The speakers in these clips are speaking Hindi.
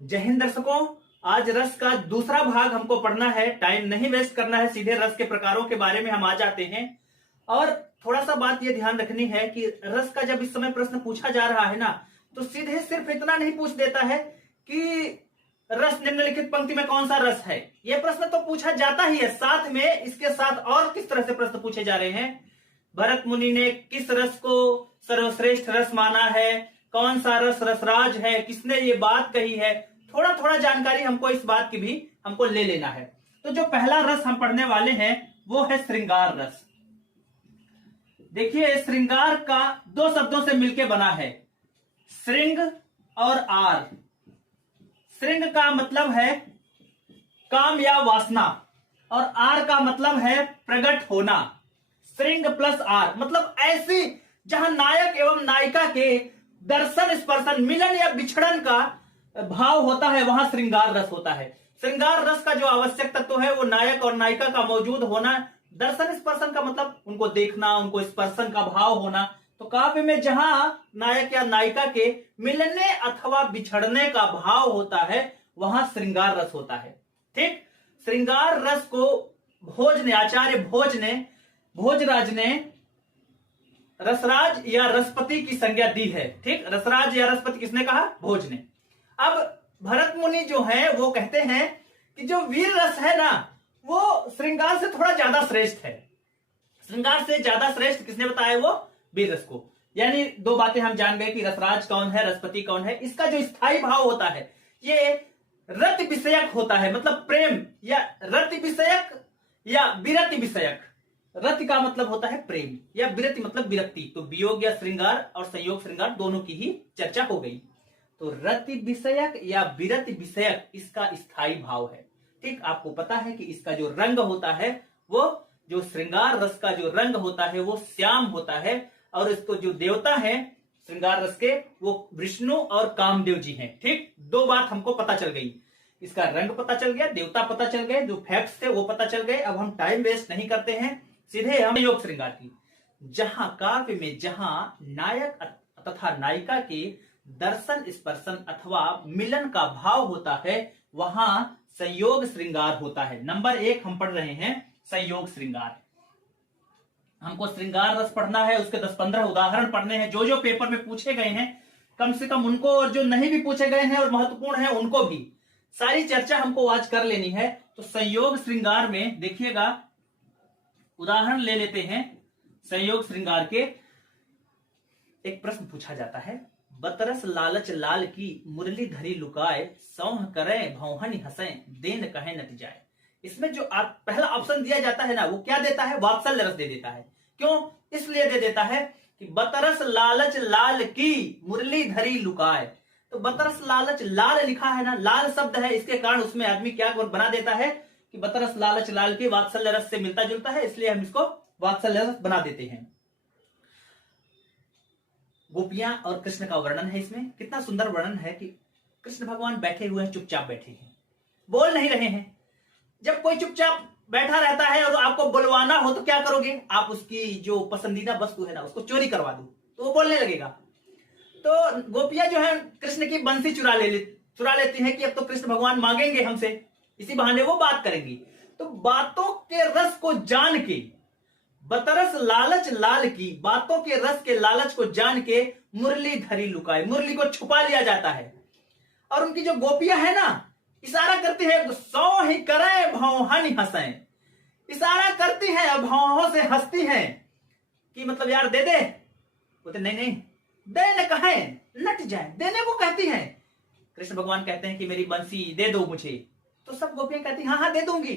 जय हिंद दर्शकों, आज रस का दूसरा भाग हमको पढ़ना है। टाइम नहीं वेस्ट करना है, सीधे रस के प्रकारों के बारे में हम आ जाते हैं। और थोड़ा सा बात यह ध्यान रखनी है कि रस का जब इस समय प्रश्न पूछा जा रहा है ना, तो सीधे सिर्फ इतना नहीं पूछ देता है कि रस निम्नलिखित पंक्ति में कौन सा रस है। यह प्रश्न तो पूछा जाता ही है, साथ में इसके साथ और किस तरह से प्रश्न पूछे जा रहे हैं। भरत मुनि ने किस रस को सर्वश्रेष्ठ रस माना है, कौन सा रस रसराज है, किसने ये बात कही है। थोड़ा थोड़ा जानकारी हमको इस बात की भी हमको ले लेना है। तो जो पहला रस हम पढ़ने वाले हैं वो है श्रृंगार रस। देखिए, श्रृंगार का दो शब्दों से मिलकर बना है, श्रृंग और आर। श्रृंग का मतलब है काम या वासना और आर का मतलब है प्रकट होना। श्रृंग प्लस आर मतलब ऐसी जहां नायक एवं नायिका के दर्शन स्पर्शन मिलन या बिछड़न का भाव होता है, वहां श्रृंगार रस होता है। श्रृंगार रस का जो आवश्यक तत्व है वो नायक और नायिका का मौजूद होना। दर्शन स्पर्शन का मतलब उनको देखना, उनको स्पर्शन का भाव होना। तो काव्य में जहां नायक या नायिका के मिलने अथवा बिछड़ने का भाव होता है, वहां श्रृंगार रस होता है। ठीक, श्रृंगार रस को आचार्य भोजराज ने रसराज या रसपति की संज्ञा दी है। ठीक, रसराज या रसपति किसने कहा? भोज ने। अब भरत मुनि जो है वो कहते हैं कि जो वीर रस है ना, वो श्रृंगार से थोड़ा ज्यादा श्रेष्ठ है। श्रृंगार से ज्यादा श्रेष्ठ किसने बताया? वो वीर रस को। यानी दो बातें हम जान गए कि रसराज कौन है, रसपति कौन है। इसका जो स्थायी भाव होता है ये रति विषयक होता है, मतलब प्रेम या रति विषयक या विरति विषयक। रति का मतलब होता है प्रेम या विरति मतलब विरक्ति। तो वियोग या श्रृंगार और संयोग श्रृंगार दोनों की ही चर्चा हो गई। तो रति विषयक या विरति विषयक इसका स्थायी भाव है। ठीक, आपको पता है कि इसका जो रंग होता है, वो जो श्रृंगार रस का जो रंग होता है वो श्याम होता है। और इसको जो देवता है श्रृंगार रस के, वो विष्णु और कामदेव जी हैं। ठीक, दो बात हमको पता चल गई, इसका रंग पता चल गया, देवता पता चल गए, जो फैक्ट्स थे वो पता चल गए। अब हम टाइम वेस्ट नहीं करते हैं, सीधे हम योग श्रृंगार की। जहां काव्य में जहां नायक तथा नायिका के दर्शन स्पर्शन अथवा मिलन का भाव होता है, वहां संयोग श्रृंगार होता है। नंबर 1 हम पढ़ रहे हैं संयोग श्रृंगार। हमको श्रृंगार रस पढ़ना है, उसके 10-15 उदाहरण पढ़ने हैं जो जो पेपर में पूछे गए हैं, कम से कम उनको, और जो नहीं भी पूछे गए हैं और महत्वपूर्ण है उनको भी सारी चर्चा हमको आज कर लेनी है। तो संयोग श्रृंगार में देखिएगा, उदाहरण ले लेते हैं। संयोग श्रृंगार के एक प्रश्न पूछा जाता है, बतरस लालच लाल की मुरली धरी लुकाए, सौह करें भौहनी हंसें, देन कहे नट जाए। इसमें जो पहला ऑप्शन दिया जाता है ना, वो क्या देता है? वात्सल्य रस दे देता है। क्यों? इसलिए दे देता है कि बतरस लालच लाल की मुरली धरी लुकाए। तो बतरस लालच लाल लिखा है ना, लाल शब्द है, इसके कारण उसमें आदमी क्या बना देता है कि बतरस लालच लाल की वात्सल्य रस से मिलता जुलता है, इसलिए हम इसको वात्सल्य रस बना देते हैं। गोपियां और कृष्ण का वर्णन है इसमें। कितना सुंदर वर्णन है कि कृष्ण भगवान बैठे हुए हैं, चुपचाप बैठे हैं, बोल नहीं रहे हैं। जब कोई चुपचाप बैठा रहता है और आपको बुलवाना हो तो क्या करोगे? आप उसकी जो पसंदीदा वस्तु है ना, उसको चोरी करवा दो तो वो बोलने लगेगा। तो गोपियां जो है कृष्ण की बंसी चुरा लेती हैं कि अब तो कृष्ण भगवान मांगेंगे हमसे, इसी बहाने वो बात करेंगी। तो बातों के रस को जान के, बतरस लालच लाल की, बातों के रस के लालच को जान के मुरली धरी लुकाए, मुरली को छुपा लिया जाता है। और उनकी जो गोपियां है ना, इशारा करती है, सौ ही करे भौहनी हंसें, इशारा करती है, भौहों से हंसती हैं कि मतलब यार दे दे। बोलते नहीं नहीं, दे न कहे नट जाए, देने को कहती हैं। कृष्ण भगवान कहते हैं कि मेरी बंसी दे दो मुझे, तो सब गोपियां कहती हाँ हाँ दे दूंगी,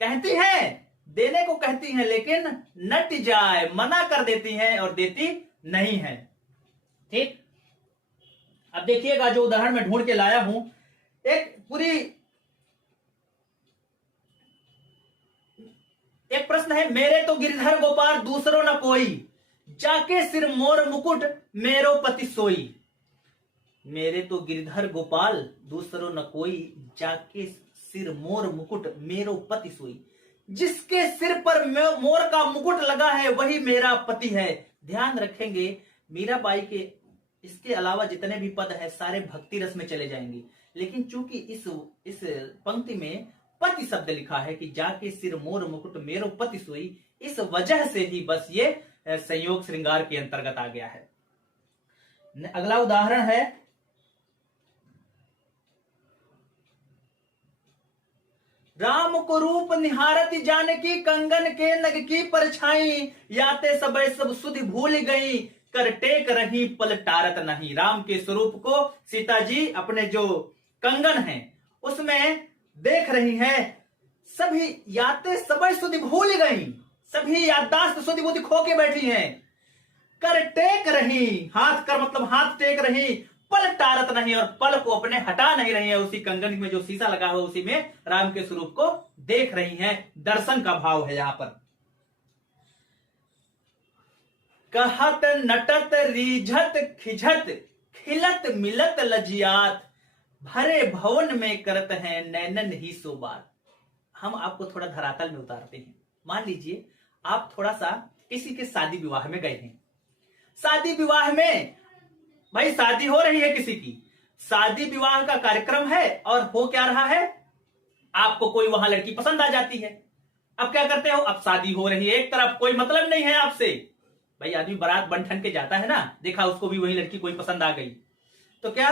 कहती है, देने को कहती हैं, लेकिन नट जाए मना कर देती हैं और देती नहीं है। ठीक, अब देखिएगा जो उदाहरण मैं ढूंढ के लाया हूं, एक प्रश्न है, मेरे तो गिरधर गोपाल दूसरो न कोई, जाके सिर मोर मुकुट मेरो पति सोई। मेरे तो गिरधर गोपाल दूसरो न कोई, जाके सिर मोर मुकुट मेरो पति सोई। जिसके सिर पर मोर का मुकुट लगा है वही मेरा पति है। ध्यान रखेंगे, मीराबाई के इसके अलावा जितने भी पद है सारे भक्ति रस में चले जाएंगे। लेकिन चूंकि इस पंक्ति में पति शब्द लिखा है कि जाके सिर मोर मुकुट मेरो पति सोई, इस वजह से ही बस ये संयोग श्रृंगार के अंतर्गत आ गया है। अगला उदाहरण है, राम को रूप निहारती जानकी, कंगन के नग की परछाई, याते सबे सब सुधि भूल गई, कर टेक रही पल टारत नहीं। राम के स्वरूप को सीता जी अपने जो कंगन है उसमें देख रही हैं, सभी याते सबे सुधि भूल गई, सभी याददाश्त सुधि बुद्धि खो के बैठी हैं। कर टेक रही, हाथ कर मतलब हाथ टेक रही, पल टारत नहीं, और पल को अपने हटा नहीं रही है। उसी कंगन में जो शीशा लगा हुआ उसी में राम के स्वरूप को देख रही हैं। दर्शन का भाव है यहां पर। कहत नटत रीझत खिझत, खिलत मिलत लजियात, भरे भवन में करत हैं नैनन ही सो बात। हम आपको थोड़ा धरातल में उतारते हैं। मान लीजिए आप थोड़ा सा किसी के शादी विवाह में गए हैं। शादी विवाह में भाई शादी हो रही है, किसी की शादी विवाह का कार्यक्रम है और हो क्या रहा है, आपको कोई वहां लड़की पसंद आ जाती है। अब क्या करते हो, अब शादी हो रही है, एक तरफ कोई मतलब नहीं है आपसे, भाई आदमी बारात बन ठन के जाता है ना, देखा उसको भी वही लड़की कोई पसंद आ गई, तो क्या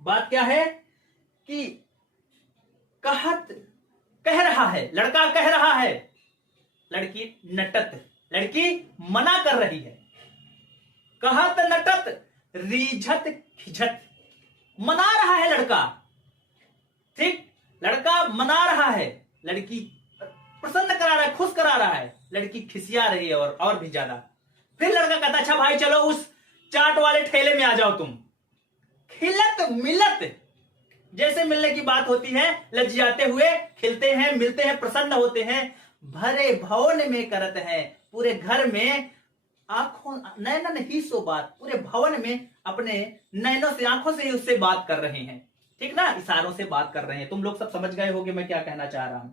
बात क्या है कि कह रहा है, लड़का कह रहा है, लड़की नटत, लड़की मना कर रही है। कहत नटत रीझत खिझत, मना रहा है लड़का, ठीक, लड़का मना रहा है, लड़की प्रसन्न करा रहा है, खुश करा रहा है, लड़की खिसिया रही है और भी ज्यादा। फिर लड़का कहता अच्छा भाई चलो उस चाट वाले ठेले में आ जाओ तुम। खिलत मिलत, जैसे मिलने की बात होती है, लज्जाते हुए खिलते हैं, मिलते हैं, प्रसन्न होते हैं। भरे भवन में करत है, पूरे घर में आंखों नैनन ही सो बात, पूरे भवन में अपने नैनों से, आंखों से ही उससे बात कर रहे हैं, ठीक ना, इशारों से बात कर रहे हैं। तुम लोग सब समझ गए होगे मैं क्या कहना चाह रहा हूं।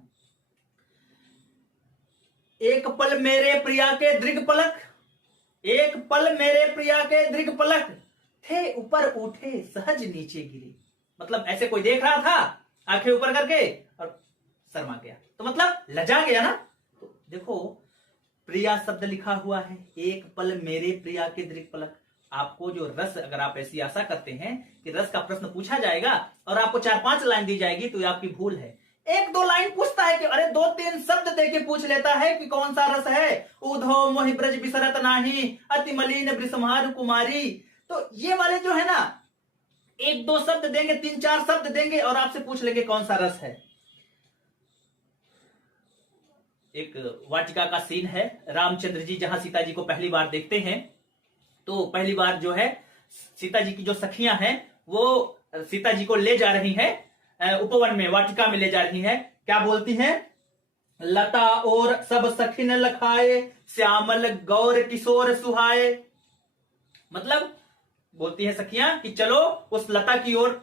एक पल मेरे प्रिया के दृग पलक, एक पल मेरे प्रिया के दृग पलक, थे ऊपर उठे सहज नीचे गिरे। मतलब ऐसे कोई देख रहा था, आंखें ऊपर करके और शर्मा गया, तो मतलब लजा गया ना। तो देखो प्रिया शब्द लिखा हुआ है, एक पल मेरे प्रिया के दृग पलक। आपको जो रस, अगर आप ऐसी आशा करते हैं कि रस का प्रश्न पूछा जाएगा और आपको 4-5 लाइन दी जाएगी तो ये आपकी भूल है। 1-2 लाइन पूछता है कि अरे 2-3 शब्द देके पूछ लेता है कि कौन सा रस है। उधो मोहि ब्रज बिसरत नाही, अति मलिन ब्रिसमार कुमारी। तो ये वाले जो है ना, 1-2 शब्द देंगे, 3-4 शब्द देंगे और आपसे पूछ लेंगे कौन सा रस है। एक वाटिका का सीन है, रामचंद्र जी जहां सीता जी को पहली बार देखते हैं, तो पहली बार जो है सीता जी की जो सखियां हैं वो सीता जी को ले जा रही हैं उपवन में, वाटिका में ले जा रही हैं। क्या बोलती हैं, लता और सब सखिन लखाए, श्यामल गौर किशोर सुहाए। मतलब बोलती है सखियां कि चलो उस लता की ओर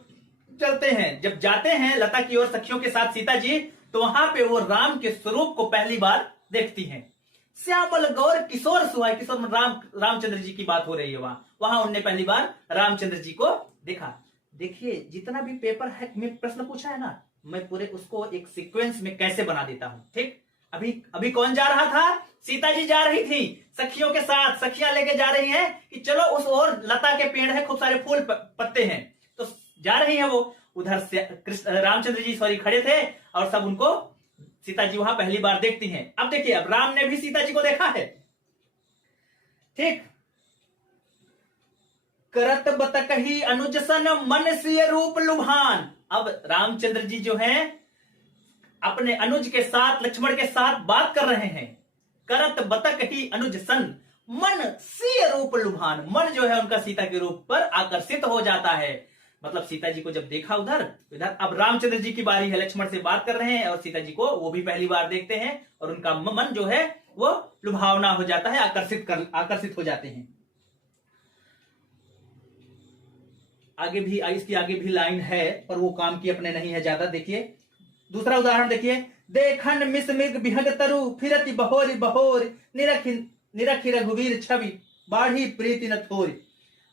चलते हैं। जब जाते हैं लता की ओर सखियों के साथ सीता जी, तो वहां पे वो राम के स्वरूप को पहली बार देखती हैं। श्यामल गौर किशोर सुहाए, किशोर रामचंद्र जी की बात हो रही है, वहां उनने पहली बार रामचंद्र जी को देखा। देखिए जितना भी पेपर है में प्रश्न पूछा है ना, मैं पूरे उसको एक सीक्वेंस में कैसे बना देता हूं, ठीक। अभी कौन जा रहा था, सीता जी जा रही थी सखियों के साथ, सखियां लेके जा रही हैं कि चलो उस ओर लता के पेड़ है, खूब सारे फूल पत्ते हैं, तो जा रही है वो। उधर से रामचंद्र जी खड़े थे और सब उनको सीता जी वहां पहली बार देखती हैं। अब देखिए, अब राम ने भी सीता जी को देखा है, ठीक। करत बतकही अनुज सन मन सिय रूप लुभान। अब रामचंद्र जी जो हैं अपने अनुज के साथ, लक्ष्मण के साथ बात कर रहे हैं। करत बतकही अनुज सन मन सिय रूप लुभान, मन जो है उनका सीता के रूप पर आकर्षित हो जाता है। मतलब सीता जी को जब देखा उधर, अब रामचंद्र जी की बारी है, लक्ष्मण से बात कर रहे हैं और सीता जी को वो भी पहली बार देखते हैं और उनका मन जो है वो लुभावना हो जाता है, आकर्षित हो जाते हैं। आगे भी, इसकी आगे भी लाइन है पर वो काम की अपने नहीं है ज्यादा। देखिए दूसरा उदाहरण देखिए, देखन मिस मृग बिहग तरु, फिरति बहोरी बहोर, निरखी रघुवीर छवि, बाढ़ी प्रीति न थोरी।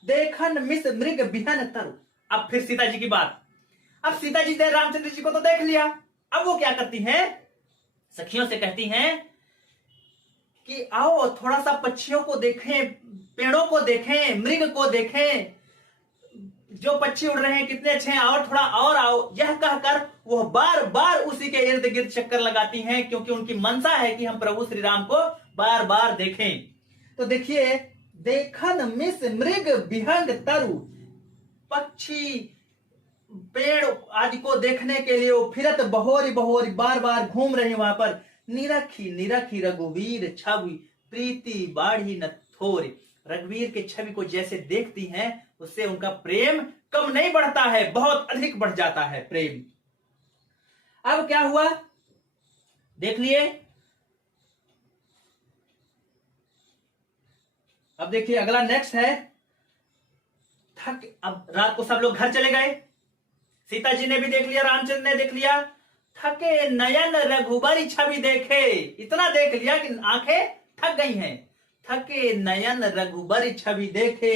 देखन मिस मृग बिहन तरु। अब फिर सीता जी की बात। अब सीता जी ने रामचंद्र जी को तो देख लिया, अब वो क्या करती हैं, सखियों से कहती हैं कि आओ थोड़ा सा पक्षियों को देखें, पेड़ों को देखें, मृग को देखें, जो पक्षी उड़ रहे हैं कितने अच्छे हैं, और थोड़ा और आओ। यह कहकर वह बार बार उसी के इर्द गिर्द चक्कर लगाती हैं, क्योंकि उनकी मनसा है कि हम प्रभु श्री राम को बार बार देखें। तो देखिए, देखन मिस मृग विहंग तरु, पक्षी पेड़ आदि को देखने के लिए वो फिरत बहोरी बहोरी बार बार घूम रही वहां पर। निरखी निरखी रघुवीर छवि, प्रीति बाढ़ी न थोरे। रघुवीर के छवि को जैसे देखती हैं, उससे उनका प्रेम कम नहीं बढ़ता है, बहुत अधिक बढ़ जाता है प्रेम। अब क्या हुआ देख लिए। अब देखिए अगला नेक्स्ट है, थक। अब रात को सब लोग घर चले गए, सीता जी ने भी देख लिया, रामचंद्र ने देख लिया। थके नयन रघुबरी छवि देखे, इतना देख लिया कि आंखें थक गई हैं। थके नयन रघुबरी छवि देखे,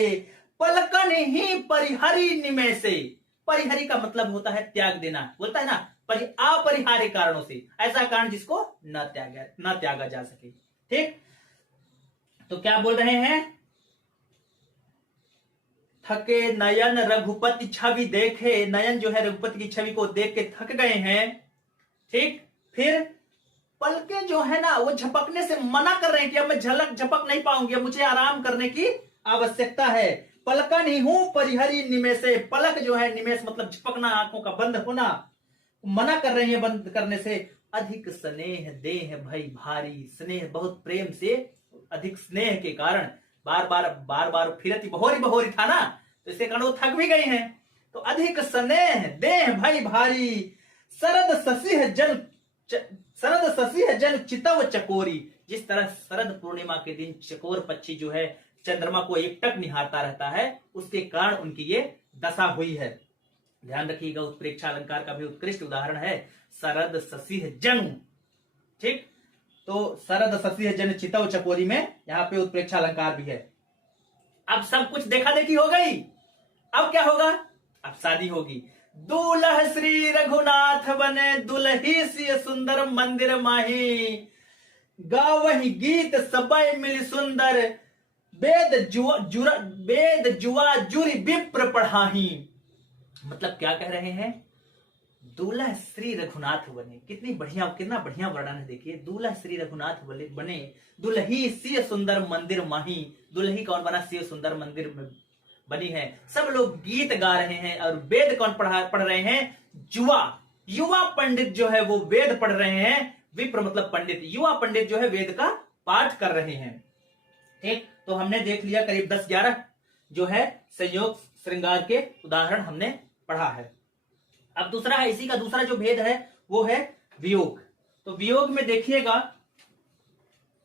पलकन ही परिहरी निमेषे। परिहरी का मतलब होता है त्याग देना, बोलता है ना, अपरिहार्य कारणों से, ऐसा कारण जिसको न त्यागा जा सके। ठीक, तो क्या बोल रहे हैं, थके नयन रघुपति छवि देखे। नयन जो है रघुपति की छवि को देख के थक गए हैं। ठीक, फिर पलके जो है ना वो झपकने से मना कर रहे हैं कि अब मैं झपक नहीं पाऊंगी, अब मुझे आराम करने की आवश्यकता है। पलकन ही हूं परिहरी निमेषे। पलक जो है, निमेष मतलब झपकना, आंखों का बंद होना, मना कर रही है बंद करने से। अधिक स्नेह देह भई भारी, स्नेह बहुत प्रेम से, अधिक स्नेह के कारण बार बार फिरती बहोरी बहोरी था ना, तो इसके कारण वो थक भी गई हैं। तो अधिक स्नेह देह भई भारी, शरद शशि जन चितव चकोरी। जिस तरह शरद पूर्णिमा के दिन चकोर पक्षी जो है चंद्रमा को एकटक निहारता रहता है, उसके कारण उनकी ये दशा हुई है। ध्यान रखिएगा, उत्प्रेक्षा अलंकार का भी उत्कृष्ट उदाहरण है शरद शशि जन। ठीक, तो शरद शशि जन चितव चकोरी में यहां पे उत्प्रेक्षा अलंकार भी है। अब सब कुछ देखा देखी हो गई, अब क्या होगा, अब शादी होगी। दूल्हा श्री रघुनाथ बने, दुल्ही सी सुंदर मंदिर माही। गावही गीत सबय मिल सुंदर, वेद जुआ जुरी विप्र पढ़ाही। मतलब क्या कह रहे हैं, दूल्हा श्री रघुनाथ बने, कितना बढ़िया वर्णन है। देखिए, दूल्हा श्री रघुनाथ बने, दुल्ही सी सुंदर मंदिर माही। दुल्ही कौन बना, सी सुंदर मंदिर में बनी है। सब लोग गीत गा रहे हैं, और वेद कौन पढ़ रहे हैं, युवा पंडित जो है वो वेद पढ़ रहे हैं। विप्र मतलब पंडित, युवा पंडित जो है वेद का पाठ कर रहे हैं। ठीक, तो हमने देख लिया करीब 10-11 जो है संयोग श्रृंगार के उदाहरण हमने पढ़ा है। अब दूसरा है, इसी का दूसरा जो भेद है वो है वियोग। तो वियोग में देखिएगा,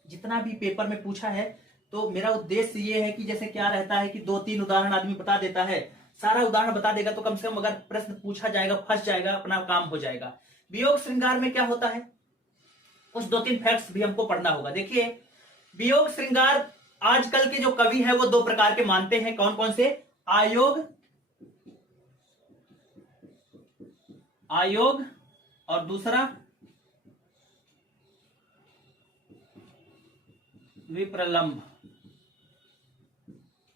जितना भी पेपर में पूछा है, तो मेरा उद्देश्य ये है कि जैसे क्या रहता है कि 2-3 उदाहरण आदमी बता देता है, सारा उदाहरण बता देगा तो कम से कम अगर प्रश्न पूछा जाएगा, फंस जाएगा, अपना काम हो जाएगा। वियोग श्रृंगार में क्या होता है, कुछ 2-3 फैक्ट्स भी हमको पढ़ना होगा। देखिए, वियोग श्रृंगार आजकल के जो कवि है वो 2 प्रकार के मानते हैं। कौन कौन से, आयोग और दूसरा विप्रलंब।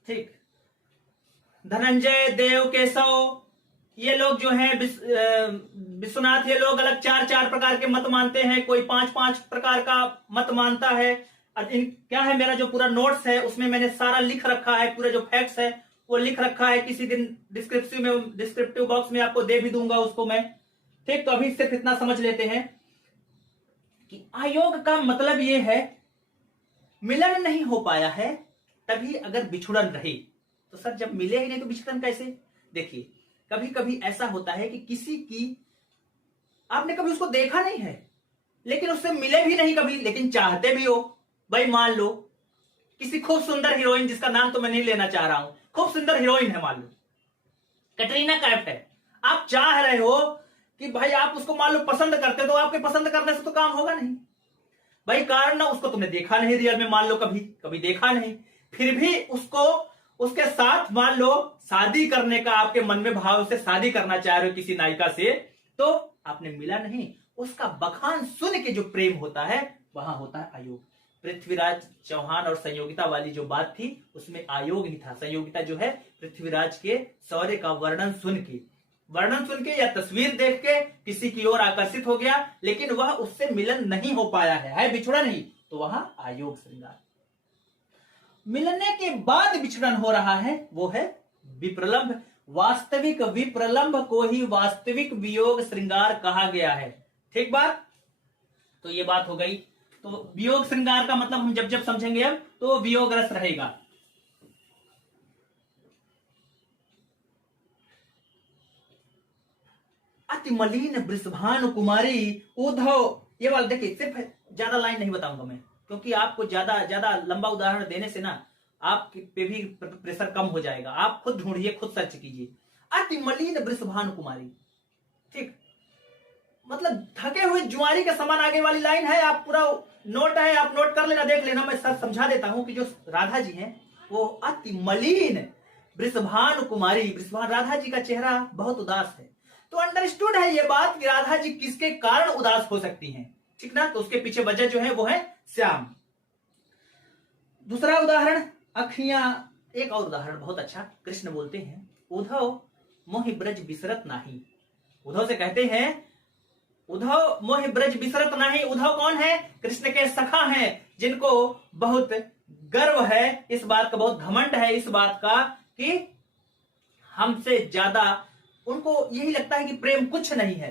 ठीक, धनंजय, देव, केशव, ये लोग जो हैं, विश्वनाथ, ये लोग अलग 4-4 प्रकार के मत मानते हैं। कोई 5-5 प्रकार का मत मानता है। क्या है, मेरा जो पूरा नोट्स है उसमें मैंने सारा लिख रखा है, पूरा जो फैक्ट्स है वो लिख रखा है। किसी दिन डिस्क्रिप्टिव बॉक्स में आपको दे भी दूंगा उसको मैं। ठीक, तो अभी सिर्फ इतना समझ लेते हैं कि आयोग का मतलब ये है, मिलन नहीं हो पाया है तभी अगर बिछुड़न रही, तो सर जब मिले ही नहीं तो बिछुड़न कैसे। देखिए, कभी कभी ऐसा होता है कि किसी की आपने कभी उसको देखा नहीं है, लेकिन उससे मिले भी नहीं कभी, लेकिन चाहते भी हो। भाई मान लो किसी खूब सुंदर हीरोइन, जिसका नाम तो मैं नहीं लेना चाह रहा हूं, खूब सुंदर हीरोइन है, मान लो कैटरीना कैफ है। आप चाह रहे हो कि भाई आप उसको मान लो पसंद करते हो, तो आपके पसंद करने से तो काम होगा नहीं भाई। कारण ना उसको तुमने देखा नहीं रियल में, मान लो कभी देखा नहीं, फिर भी उसको उसके साथ मान लो शादी करने का आपके मन में भाव से शादी करना चाह रहे हो किसी नायिका से, तो आपने मिला नहीं, उसका बखान सुन के जो प्रेम होता है वहां होता है आयोग। पृथ्वीराज चौहान और संयोगिता वाली जो बात थी उसमें आयोग ही था। संयोगिता जो है पृथ्वीराज के शौर्य का वर्णन सुन के या तस्वीर देख के किसी की ओर आकर्षित हो गया, लेकिन वह उससे मिलन नहीं हो पाया है बिछड़ा नहीं, तो वहां आयोग श्रृंगार। मिलने के बाद विछड़न हो रहा है वो है विप्रलंभ। वास्तविक विप्रलंभ को ही वास्तविक वियोग श्रृंगार कहा गया है। ठीक बात, तो ये बात हो गई। तो वियोग श्रृंगार का मतलब हम जब जब समझेंगे अब तो वियोग रस रहेगा। अति मलिन वृषभानु कुमारी उद्धव, ये वाला देखिए, सिर्फ ज्यादा लाइन नहीं बताऊंगा मैं, क्योंकि आपको ज्यादा लंबा उदाहरण देने से ना आप पे भी प्रेशर कम हो जाएगा। आप खुद ढूंढिए, खुद सर्च कीजिए। अति मलिन वृषभानु कुमारी, ठीक, मतलब थके हुए जुआरी के समान आगे वाली लाइन है। आप पूरा नोट है, आप नोट कर लेना, देख लेना। मैं सर समझा देता हूं कि जो राधा जी हैं वो अति मलिन वृषभानु कुमारी, वृषभान राधा जी का चेहरा बहुत उदास है। तो अंडरस्टूड है ये बात कि राधा जी किसके कारण उदास हो सकती हैं, ठीक ना। तो उसके पीछे वजह जो है वो है श्याम। दूसरा उदाहरण अखियां, एक और उदाहरण बहुत अच्छा। कृष्ण बोलते हैं उद्धव मोहि ब्रज बिसरत नाही। उद्धव से कहते हैं उद्धव मोहि ब्रज बिसरत नाही। उद्धव कौन है? कृष्ण के सखा हैं, जिनको बहुत गर्व है इस बात का, बहुत घमंड है इस बात का कि हमसे ज्यादा उनको यही लगता है कि प्रेम कुछ नहीं है,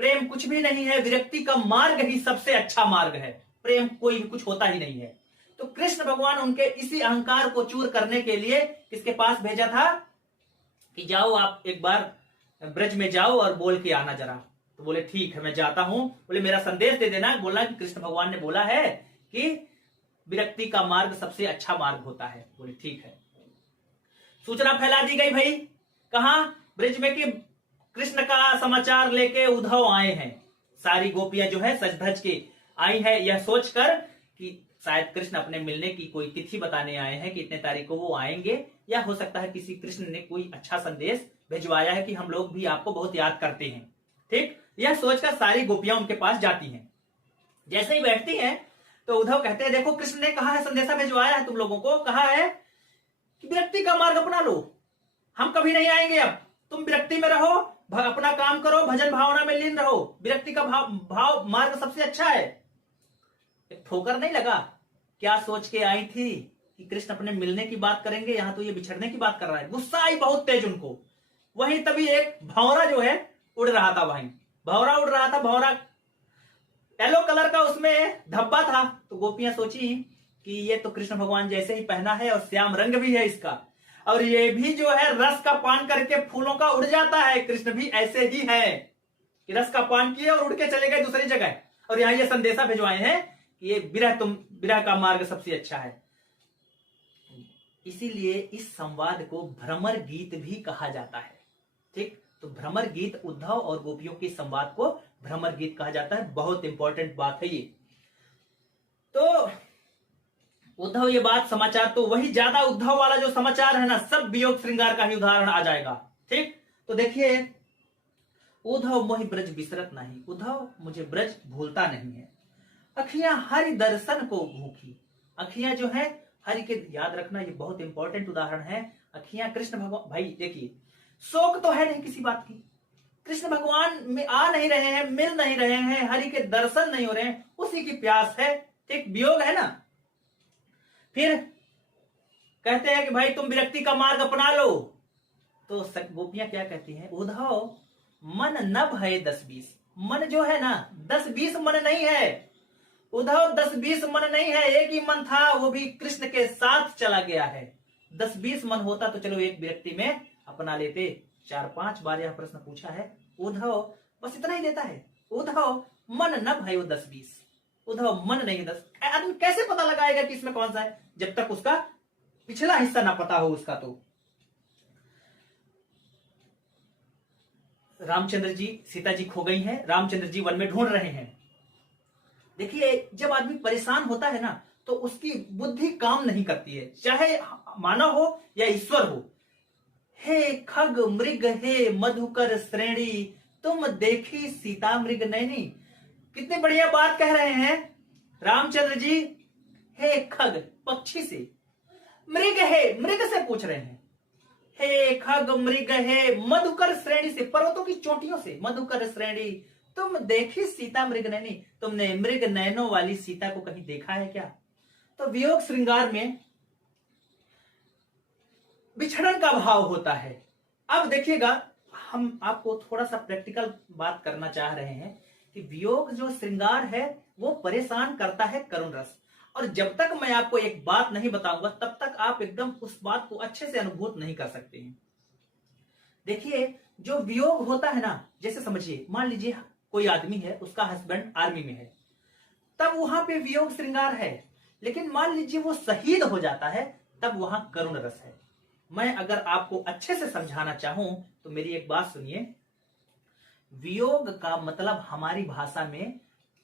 प्रेम कुछ भी नहीं है, विरक्ति का मार्ग ही सबसे अच्छा मार्ग है, प्रेम कोई भी कुछ होता ही नहीं है। तो कृष्ण भगवान उनके इसी अहंकार को चूर करने के लिए किसके पास भेजा था कि जाओ आप एक बार ब्रज में जाओ और बोल के आना जरा। तो बोले ठीक है मैं जाता हूं। बोले मेरा संदेश दे देना। बोला कि कृष्ण भगवान ने बोला है कि विरक्ति का मार्ग सबसे अच्छा मार्ग होता है। बोले ठीक है। सूचना फैला दी गई भाई, कहा ब्रज में कि कृष्ण का समाचार लेके उद्धव आए हैं। सारी गोपियां जो है सज धज के आई है, यह सोचकर कि शायद कृष्ण अपने मिलने की कोई तिथि बताने आए हैं कि इतने तारीख को वो आएंगे, या हो सकता है किसी कृष्ण ने कोई अच्छा संदेश भिजवाया है कि हम लोग भी आपको बहुत याद करते हैं। ठीक, यह सोचकर सारी गोपियां उनके पास जाती हैं। जैसे ही बैठती हैं तो उद्धव कहते हैं देखो कृष्ण ने कहा है, संदेशा भिजवाया है तुम लोगों को, कहा है कि विरक्ति का मार्ग अपना लो, हम कभी नहीं आएंगे, अब तुम विरक्ति में रहो, अपना काम करो, भजन भावना में लीन रहो, विरक्ति का भाव मार्ग सबसे अच्छा है। एक ठोकर नहीं लगा? क्या सोच के आई थी कि कृष्ण अपने मिलने की बात करेंगे, यहां तो ये बिछड़ने की बात कर रहा है। गुस्सा आई बहुत तेज उनको। वहीं तभी एक भंवरा जो है उड़ रहा था, वहीं भंवरा उड़ रहा था। भंवरा येलो कलर का उसमें धब्बा था। तो गोपियां सोची कि ये तो कृष्ण भगवान जैसे ही पहना है और श्याम रंग भी है इसका, और ये भी जो है रस का पान करके फूलों का उड़ जाता है। कृष्ण भी ऐसे ही है कि रस का पान किए और उड़ के चले गए दूसरी जगह, और यहां ये संदेशा भिजवाए हैं कि ये विरह का मार्ग सबसे अच्छा है। इसीलिए इस संवाद को भ्रमर गीत भी कहा जाता है। ठीक, तो भ्रमर गीत, उद्धव और गोपियों के संवाद को भ्रमर गीत कहा जाता है। बहुत इंपॉर्टेंट बात है ये। तो उद्धव ये बात समाचार, तो वही ज्यादा उद्धव वाला जो समाचार है ना, सब वियोग श्रृंगार का ही उदाहरण आ जाएगा। ठीक, तो देखिए उद्धव मोहि ब्रज बिसरत नहीं, उद्धव मुझे ब्रज भूलता नहीं है। अखियां हरि दर्शन को भूखी, अखियां जो है हरि के, याद रखना ये बहुत इंपॉर्टेंट उदाहरण है। अखियां कृष्ण भगवान, भाई देखिए शोक तो है नहीं किसी बात की, कृष्ण भगवान में आ नहीं रहे हैं, मिल नहीं रहे हैं, हरि के दर्शन नहीं हो रहे हैं, उसी की प्यास है। ठीक, वियोग है ना। फिर कहते हैं कि भाई तुम विरक्ति का मार्ग अपना लो। तो गोपियां क्या कहती हैं, उद्धव मन नभ है 10-20, मन जो है ना 10-20 मन नहीं है उद्धव, 10-20 मन नहीं है, एक ही मन था, वो भी कृष्ण के साथ चला गया है। 10-20 मन होता तो चलो एक विरक्ति में अपना लेते। 4-5 बार यह प्रश्न पूछा है। उद्धव बस इतना ही देता है, उद्धव मन न भाई वो 10-20, उद्धव मन नहीं 10। आदमी कैसे पता लगाएगा कि इसमें कौन सा है, जब तक उसका पिछला हिस्सा ना पता हो उसका। तो रामचंद्र जी, सीता जी खो गई हैं, रामचंद्र जी वन में ढूंढ रहे हैं। देखिए जब आदमी परेशान होता है ना तो उसकी बुद्धि काम नहीं करती है, चाहे मानव हो या ईश्वर हो। हे खग मृग हे मधुकर श्रेणी, तुम देखी सीता मृग नैनी। कितनी बढ़िया बात कह रहे हैं रामचंद्र जी। हे खग पक्षी से, मृग है मृग से पूछ रहे हैं। हे खग मृग है मधुकर श्रेणी से, पर्वतों की चोटियों से, मधुकर श्रेणी तुम देखी सीता मृग नैनी, तुमने मृग नैनों वाली सीता को कहीं देखा है क्या। तो वियोग श्रृंगार में बिछड़न का भाव होता है। अब देखिएगा, हम आपको थोड़ा सा प्रैक्टिकल बात करना चाह रहे हैं कि वियोग जो श्रृंगार है वो परेशान करता है करुण रस। और जब तक मैं आपको एक बात नहीं बताऊंगा तब तक आप एकदम उस बात को अच्छे से अनुभूत नहीं कर सकते हैं। देखिए, जो वियोग होता है ना, जैसे समझिए, मान लीजिए कोई आदमी है, उसका हस्बैंड आर्मी में है, तब वहां पे वियोग श्रृंगार है। लेकिन मान लीजिए वो शहीद हो जाता है, तब वहां करुण रस है। मैं अगर आपको अच्छे से समझाना चाहूं तो मेरी एक बात सुनिए। वियोग का मतलब हमारी भाषा में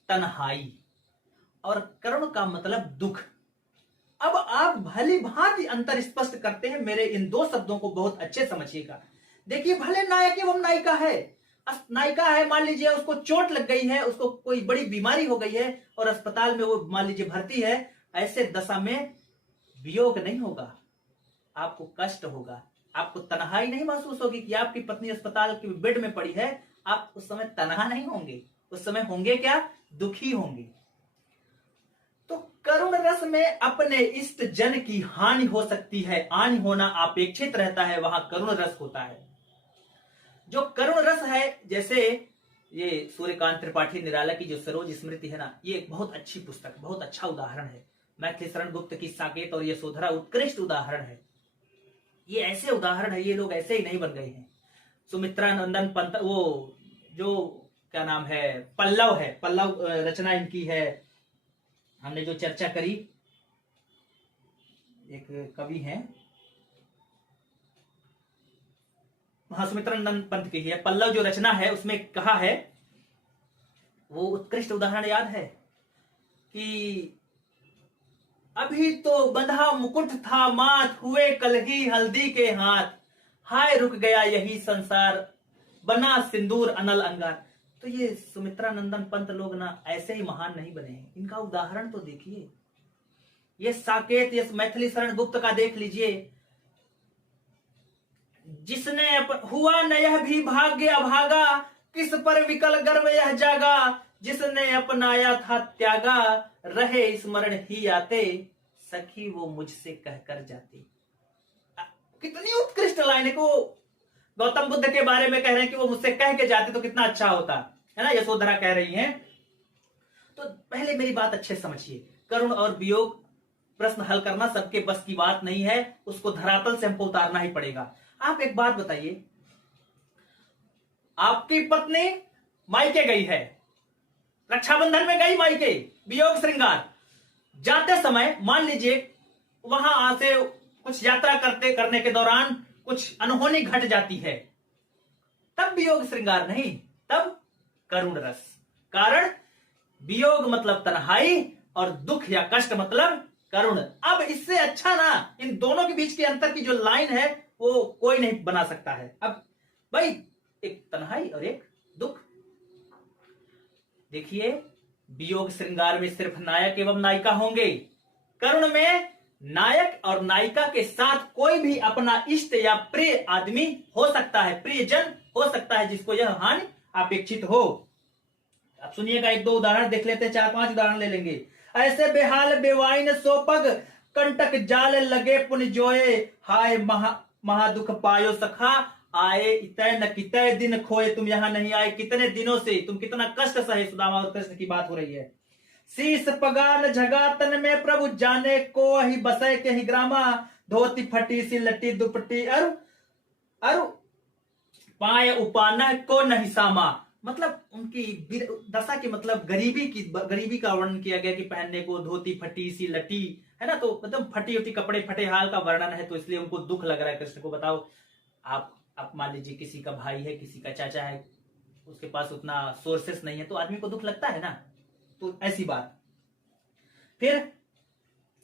तन्हाई और करुण का मतलब दुख। अब आप भली भांति अंतर स्पष्ट करते हैं, मेरे इन दो शब्दों को बहुत अच्छे समझिएगा। देखिए, भले नायक एवं नायिका है, नायिका है, मान लीजिए उसको चोट लग गई है, उसको कोई बड़ी बीमारी हो गई है और अस्पताल में वो मान लीजिए भर्ती है, ऐसे दशा में वियोग नहीं होगा, आपको कष्ट होगा, आपको तन्हाई नहीं महसूस होगी कि आपकी पत्नी अस्पताल के बेड में पड़ी है। आप उस समय तन्हा नहीं होंगे, उस समय होंगे क्या, दुखी होंगे। तो करुण रस में अपने इष्ट जन की हानि हो सकती है, हानि होना अपेक्षित रहता है, वहां करुण रस होता है। जो करुण रस है, जैसे ये सूर्यकांत त्रिपाठी निराला की जो सरोज स्मृति है ना, ये एक बहुत अच्छी पुस्तक, बहुत अच्छा उदाहरण है। मैथिली शरण गुप्त की साकेत और यशोधरा उत्कृष्ट उदाहरण है। ये ऐसे उदाहरण है, ये लोग ऐसे ही नहीं बन गए हैं। सुमित्रा नंदन पंत, वो जो क्या नाम है, पल्लव है, पल्लव रचना इनकी है, हमने जो चर्चा करी, एक कवि हैं, हाँ, सुमित्रा नंदन पंत की है, पल्लव जो रचना है उसमें कहा है, वो उत्कृष्ट उदाहरण याद है कि अभी तो बंधा मुकुट था माथ, हुए कलगी हल्दी के हाथ, हाय रुक गया यही संसार, बना सिंदूर अनल अंगार। तो ये सुमित्रा नंदन पंत लोग ना ऐसे ही महान नहीं बने हैं, इनका उदाहरण तो देखिए। ये साकेत, ये मैथिली शरण गुप्त का देख लीजिए, जिसने हुआ न यह भी भाग्य अभागा, किस पर विकल गर्व यह जागा, जिसने अपनाया था त्यागा, रहे स्मरण ही आते, सखी वो मुझसे कहकर जाती। कितनी उत्कृष्ट लाइन है। को गौतम बुद्ध के बारे में कह रहे हैं कि वो मुझसे कह के जाते तो कितना अच्छा होता है ना, यशोधरा कह रही हैं। तो पहले मेरी बात अच्छे समझिए, करुण और वियोग प्रश्न हल करना सबके बस की बात नहीं है, उसको धरातल से हमको उतारना ही पड़ेगा। आप एक बात बताइए, आपकी पत्नी मायके गई है, रक्षाबंधन में गई मायके, वियोग श्रृंगार, जाते समय मान लीजिए वहां से कुछ यात्रा करने के दौरान कुछ अनहोनी घट जाती है, तब वियोग श्रृंगार नहीं, तब करुण रस। कारण वियोग मतलब तन्हाई और दुख या कष्ट मतलब करुण। अब इससे अच्छा ना, इन दोनों के बीच के अंतर की जो लाइन है वो कोई नहीं बना सकता है। अब भाई, एक तन्हाई और एक दुख। देखिए, वियोग श्रृंगार में सिर्फ नायक एवं नायिका होंगे, करुण में नायक और नायिका के साथ कोई भी अपना इष्ट या प्रिय आदमी हो सकता है, प्रियजन हो सकता है, जिसको यह हानि अपेक्षित हो। अब सुनिएगा, एक दो उदाहरण देख लेते हैं, 4-5 उदाहरण ले लेंगे। ऐसे बेहाल बेवाइन सोपग, कंटक जाल लगे पुन जोए, हाय महादुख पायो सखा, आए इतय न कितय दिन खोए, तुम यहां नहीं आए कितने दिनों से, तुम कितना कष्ट सहे। सुदामा और कृष्ण की बात हो रही है। शीस पगान झगातन में प्रभु जाने को ही बसे के ही ग्रामा, धोती फटी सी लटी दुपट्टी अरु पाए उपाना को नहीं सामा। मतलब उनकी दशा की, मतलब गरीबी का वर्णन किया गया कि पहनने को धोती फटी सी लटी है ना, तो मतलब फटी उटी कपड़े, फटे हाल का वर्णन है, तो इसलिए उनको दुख लग रहा है कृष्ण को। बताओ, आप मान लीजिए किसी का भाई है, किसी का चाचा है, उसके पास उतना सोर्सेस नहीं है, तो आदमी को दुख लगता है ना, तो ऐसी बात। फिर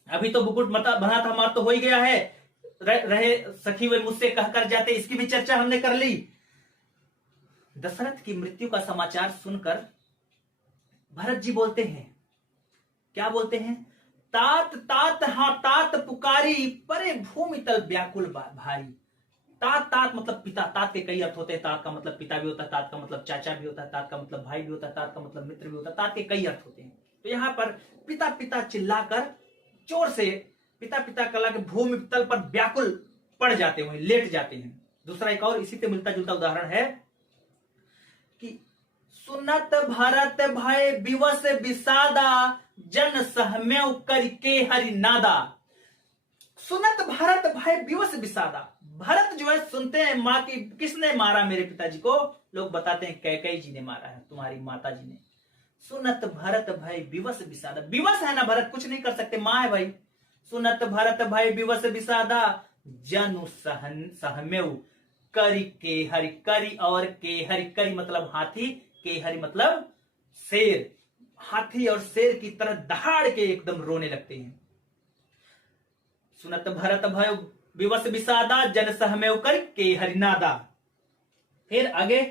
अभी तो मुकुट बना था मार तो हो ही गया है, रहे सखी वे मुझसे कहकर जाते, इसकी भी चर्चा हमने कर ली। दशरथ की मृत्यु का समाचार सुनकर भरत जी बोलते हैं, क्या बोलते हैं? तात तात हाँ तात पुकारी, परे भूमि तल व्याकुल भारी। तात तात मतलब पिता, तात के कई अर्थ होते हैं। तात का मतलब पिता भी होता है, तात का मतलब चाचा भी होता है, तात का मतलब भाई भी होता है, तात का मतलब मित्र भी होता है, तात के कई अर्थ होते हैं। तो यहाँ पर पिता पिता चिल्लाकर जोर से पिता पिता कला के भूमि तल पर व्याकुल पड़ जाते हैं, लेट जाते हैं। दूसरा एक और इसी से मिलता जुलता उदाहरण है कि सुनत भरत भय विवश विषादा, जन सहम्यव करके हरि नादा। सुनत भरत भय विवश विषादा, भरत जो है सुनते हैं माँ की, किसने मारा मेरे पिताजी को? लोग बताते हैं कैकेयी जी ने मारा है, तुम्हारी माता जी ने। सुनत भरत भय विवश विषादा, विवश है ना भरत, कुछ नहीं कर सकते, माँ है भाई। सुनत भरत भय विवश विषादा, जनु सहम्यव करि के हरि, करि और के हरि, करि मतलब हाथी, के हरि मतलब शेर। हाथी और शेर की तरह दहाड़ के एकदम रोने लगते हैं। सुनत भरत भय विवश विषादा, जन सहम्यव कर के हरिनादा। फिर आगे,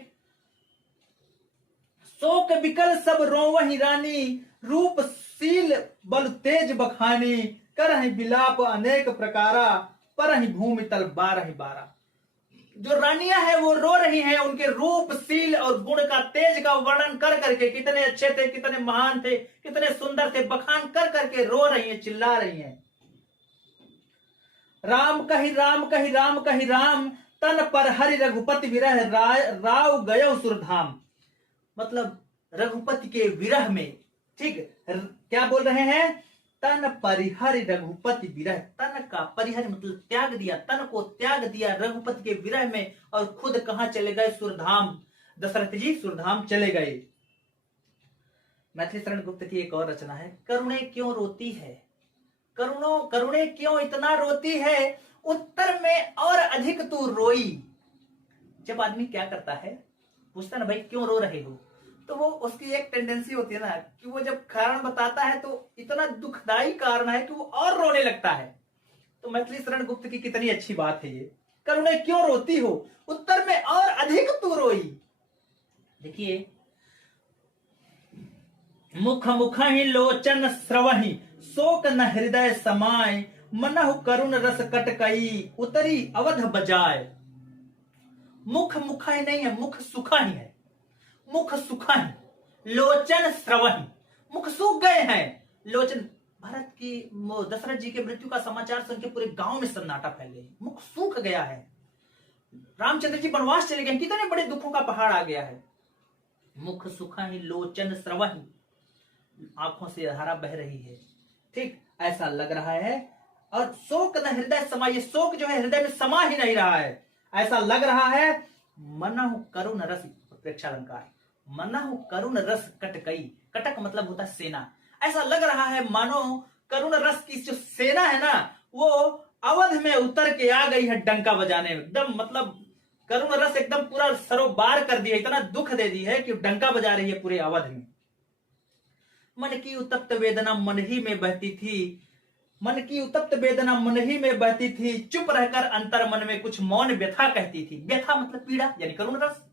शोक विकल सब रोवहि रानी, रूप शील बल तेज बखानी, करहि विलाप अनेक प्रकारा, परहि भूमि तल बारहि बारा। जो रानियां हैं वो रो रही हैं, उनके रूप शील और गुण का, तेज का वर्णन कर करके, कितने अच्छे थे, कितने महान थे, कितने सुंदर थे, बखान कर करके रो रही हैं, चिल्ला रही हैं। राम कहि राम कहि राम कहि राम, तन पर हरि रघुपति विरह, राव गयो सुरधाम। मतलब रघुपति के विरह में, ठीक, क्या बोल रहे हैं? तन परिहरि रघुपति विरह, तन का परिहर मतलब त्याग दिया, तन को त्याग दिया रघुपति के विरह में, और खुद कहां चले गए? सुरधाम। दशरथ जी सुरधाम चले गए। मैथिली शरण गुप्त की एक और रचना है, करुणे क्यों रोती है, करुणे क्यों इतना रोती है, उत्तर में और अधिक तू रोई। जब आदमी क्या करता है, पूछता ना भाई क्यों रो रहे हो, तो वो उसकी एक टेंडेंसी होती है ना कि वो जब कारण बताता है तो इतना दुखदाई कारण है कि वो और रोने लगता है। तो मैथिली शरण गुप्त की कितनी अच्छी बात है ये, करुणे क्यों रोती हो, उत्तर में और अधिक तू रोई। देखिए, मुख मुखहि लोचन स्रवहि, शोक न हृदय समाय, मनहु करुण रस कटकई, उतरी अवध बजाय। मुख मुखा ही नहीं है, मुख सुखा ही है, मुख सुखा ही, लोचन स्रवहि, मुख सूख गए हैं। लोचन, भरत की दशरथ जी के मृत्यु का समाचार सुन के पूरे गांव में सन्नाटा फैल गया, मुख सूख गया है। रामचंद्र जी वनवास चले गए, कितने बड़े दुखों का पहाड़ आ गया है। मुख सुखा ही लोचन स्रवहि, आंखों से धारा बह रही है, ठीक ऐसा लग रहा है। और शोक न हृदय समा, ये शोक जो है हृदय में समा ही नहीं रहा है, ऐसा लग रहा है। मनहु करुण रस, प्रेक्षालंकार, मनहु करुण रस कटकई, कटक मतलब होता है सेना। ऐसा लग रहा है मानो करुण रस की जो सेना है ना, वो अवध में उतर के आ गई है डंका बजाने में। एकदम मतलब करुण रस एकदम पूरा सरोबार कर दिया, इतना दुख दे दी है कि डंका बजा रही है पूरे अवध में। मन की उत्तप्त वेदना मन ही में बहती थी, मन की उत्तप्त वेदना मन ही में बहती थी, चुप रहकर अंतर मन में कुछ मौन व्यथा कहती थी। व्यथा मतलब पीड़ा, यानी करुण रस।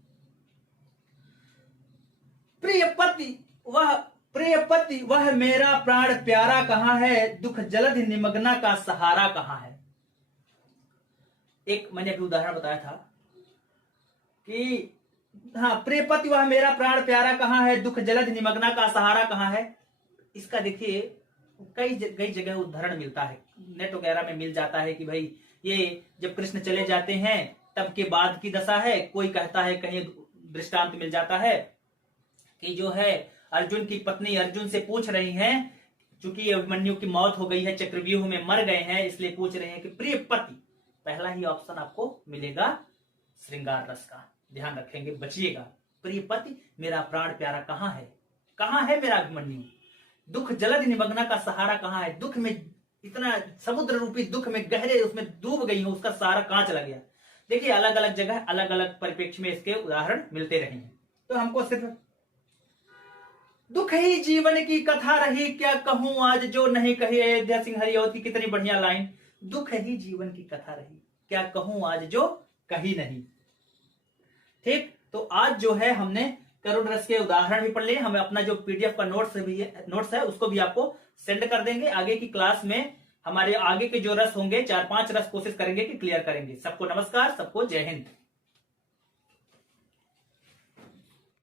प्रिय पति वह मेरा प्राण प्यारा कहां है, दुख जलधि निमग्ना का सहारा कहां है। एक मैंने अभी उदाहरण बताया था कि हाँ, प्रिय पति वह मेरा प्राण प्यारा कहां है, दुख जलधि निमग्ना का सहारा कहां है। इसका देखिए कई जगह उदाहरण मिलता है, नेट वगैरह में मिल जाता है कि भाई ये जब कृष्ण चले जाते हैं तब के बाद की दशा है। कोई कहता है, कहीं दृष्टांत मिल जाता है कि जो है अर्जुन की पत्नी अर्जुन से पूछ रही हैं, चूंकि अभिमन्यु की मौत हो गई है, चक्रव्यूह में मर गए हैं, इसलिए पूछ रहे हैं कि प्रिय पति, पहला ही ऑप्शन आपको मिलेगा श्रृंगार रस का, ध्यान रखेंगे, बचिएगा। प्रिय पति मेरा प्राण प्यारा कहां है मेरा अभिमन्यु, दुख जलधि निमग्ना का सहारा कहां है। दुख में इतना समुद्र रूपी दुख में गहरे उसमें डूब गई हूं, उसका सहारा कहां चला गया। देखिए अलग अलग जगह अलग अलग परिप्रेक्ष्य में इसके उदाहरण मिलते रहे हैं। तो हमको सिर्फ दुख ही जीवन की कथा रही, क्या कहूं आज जो नहीं कही। अयोध्या सिंह हरिऔध की कितनी बढ़िया लाइन, दुख ही जीवन की कथा रही, क्या कहूं आज जो कही नहीं। ठीक, तो आज जो है हमने करुण रस के उदाहरण भी पढ़ लिए। हमें अपना जो पीडीएफ का नोट्स है उसको भी आपको सेंड कर देंगे। आगे की क्लास में हमारे आगे के जो रस होंगे 4-5 रस कोशिश करेंगे कि क्लियर करेंगे। सबको नमस्कार, सबको जय हिंद।